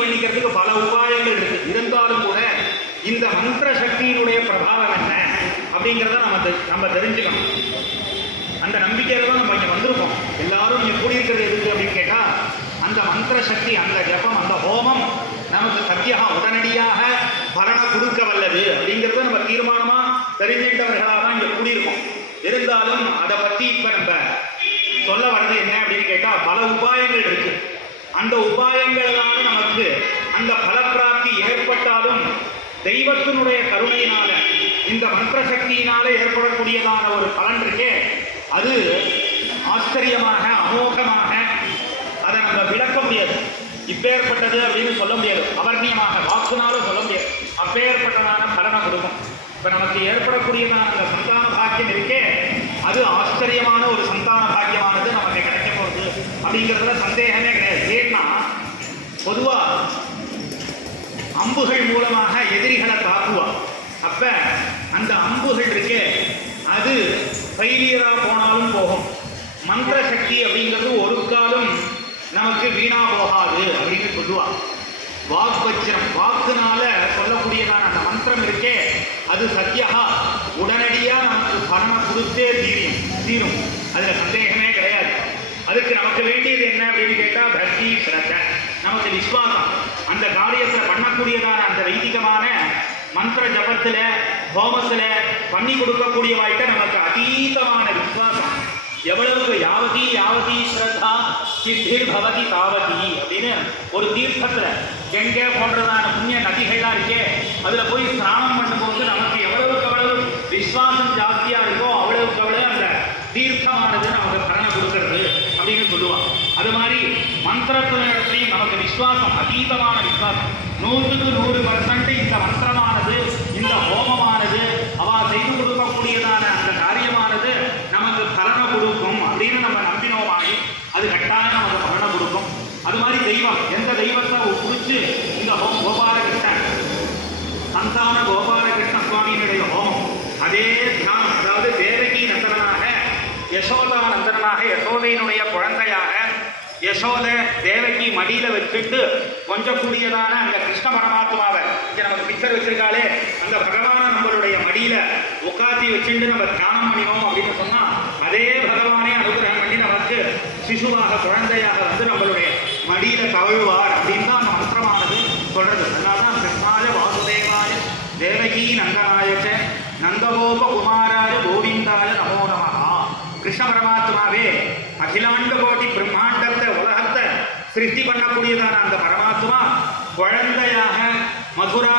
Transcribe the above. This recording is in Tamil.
பண்ணிக்கிறதுக்கு பல உபாயங்கள் இருக்கு. இருந்தாலும் கூட இந்த மந்திர சக்தியினுடைய பிரபாவம் என்ன அப்படிங்கிறத நம்ம தெரிஞ்சுக்கணும். அந்த நம்பிக்கையில தான் நம்ம இங்கே வந்திருக்கோம். எல்லாரும் இங்கே கூடியிருக்கிறது எதுக்கு அப்படின்னு கேட்டால், அந்த மந்திர சக்தி, அந்த ஜபம், அந்த ஹோமம் நமக்கு சத்தியாக உடனடியாக பலனை கொடுக்க வல்லது அப்படிங்கிறத நம்ம தீர்மானமாக தெரிஞ்சிட்டவர்களாக தான் இங்கே கூடியிருக்கோம். இருந்தாலும் அதை பற்றி இப்போ நம்ம சொல்ல வர்றது என்ன அப்படின்னு கேட்டால், பல உபாயங்கள் இருக்கு. அந்த உபாயங்களால நமக்கு அந்த பலப்பிராப்தி ஏற்பட்டாலும் தெய்வத்தினுடைய கருணையினால, இந்த மந்திர சக்தியினால ஏற்படக்கூடியதான ஒரு பலன் இருக்கே, அது ஆச்சரியமாக அமோகமாக, அதை நம்ம விளக்க முடியாது. இப்பேற்பட்டது அப்படின்னு சொல்ல முடியாது, அவர்ணியமாக வாக்குனாலும் சொல்ல முடியாது. அப்பேற்பட்டதான பலனை கொடுக்கும். இப்போ நமக்கு ஏற்படக்கூடியதான அந்த சந்தான பாக்கியம் இருக்கே, அது ஆச்சரியமான ஒரு சந்தான பாக்கியமானது நமக்கு கிடைக்க போகுது அப்படிங்கிறதுல சந்தேகமே கிடையாது. ஏன்னா பொதுவாக அம்புகள் மூலமாக எதிரிகளை தாக்குவா. அப்ப அந்த அம்புகள் இருக்கே, அது ஃபெயிலியராக போனாலும் போகும். மந்திர சக்தி அப்படிங்கிறது ஒரு காலம் நமக்கு வீணா போகாது அப்படின்னு சொல்லுவா. வாக்வஜ்ரம், வாக்குனால சொல்லக்கூடியதான அந்த மந்திரம் இருக்கே, அது சத்தியகா உடனடியாக நமக்கு பலனை கொடுத்தே தீரும். அதில் சந்தேகமே கிடையாது. அதுக்கு நமக்கு வேண்டியது என்ன அப்படின்னு கேட்டால், பக்தி, ஸ்ரத்தை, நமக்கு விஸ்வாசம். அந்த காரியத்தில் பண்ணக்கூடியதான அந்த வைதிகமான மந்திர ஜபத்தில், ஹோமத்தில் பண்ணி கொடுக்கக்கூடியவாய்ட்ட நமக்கு அதீதமான விஸ்வாசம். எவ்வளவுக்கு யாவதி ஸ்ரத்தா சித்திர் பவதி தாவதி அப்படின்னு ஒரு தீர்த்தத்தில், கங்கை போன்றதான புண்ணிய நதிகள்லாம் இருக்கே, அதில் போய் ஸ்நானம் பண்ணும்போது நமக்கு எவ்வளவுக்கு எவ்வளவு விஸ்வாசம் ஜாஸ்தியாக இருக்கோ அவ்வளவுக்கு அவ்வளவு அந்த தீர்த்தமானது நமக்கு பலனை கொடுக்கறது அப்படின்னு சொல்லுவாங்க. அது மாதிரி மந்திரத்திலையும் நமக்கு விஸ்வாசம், அதீதமான விஸ்வாசம். 100க்கு 100% இந்த மந்திரமானது, இந்த ஹோமமானது, அவள் செய்து கொடுக்கக்கூடியதான அந்த காரியமானது நமக்கு பலனை கொடுக்கும் அப்படின்னு நம்ம நம்பினோமாகி அது கட்டாயம் நமக்கு பலனை கொடுக்கும். அது மாதிரி தெய்வம், எந்த தெய்வத்தை குறித்து இந்த கோபாலகிருஷ்ணன், சந்தான கோபாலகிருஷ்ண சுவாமியினுடைய ஹோமம், அதே தியானம், அதாவது தேவகி நந்தனாக, யசோதா நந்தனாக, யசோதையினுடைய குழந்தையாக யசோதை தேவகி மடியில் வச்சுட்டு கொஞ்சம் கூடியதான அந்த கிருஷ்ண பரமாத்மாவை, இங்கே நமக்கு பிக்சர் வச்சிருக்காளே, அந்த பகவானை நம்மளுடைய மடியில் உட்காத்தி வச்சுட்டு நம்ம தியானம் பண்ணினோம் அப்படின்னு சொன்னால், அதே பகவானே அனுகிரகம் பண்ணி நமக்கு சிசுவாக, குழந்தையாக வந்து நம்மளுடைய மடியில் தவழுவார் அப்படின்னு தான் அந்த மந்திரமானது சொல்றது. அதனால தான் கிருஷ்ணாய வாசுதேவாய தேவகி நந்தனாயச்ச நந்தகோப குமாராய கோவிந்தாய நமோ நமஹா. கிருஷ்ண பரமாத்மாவே அகிலாண்ட கோட்டி பிரம்மாண்டத்தை, உலகத்தை சிருஷ்டி பண்ணக்கூடியதான அந்த பரமாத்மா குழந்தையாக மதுரா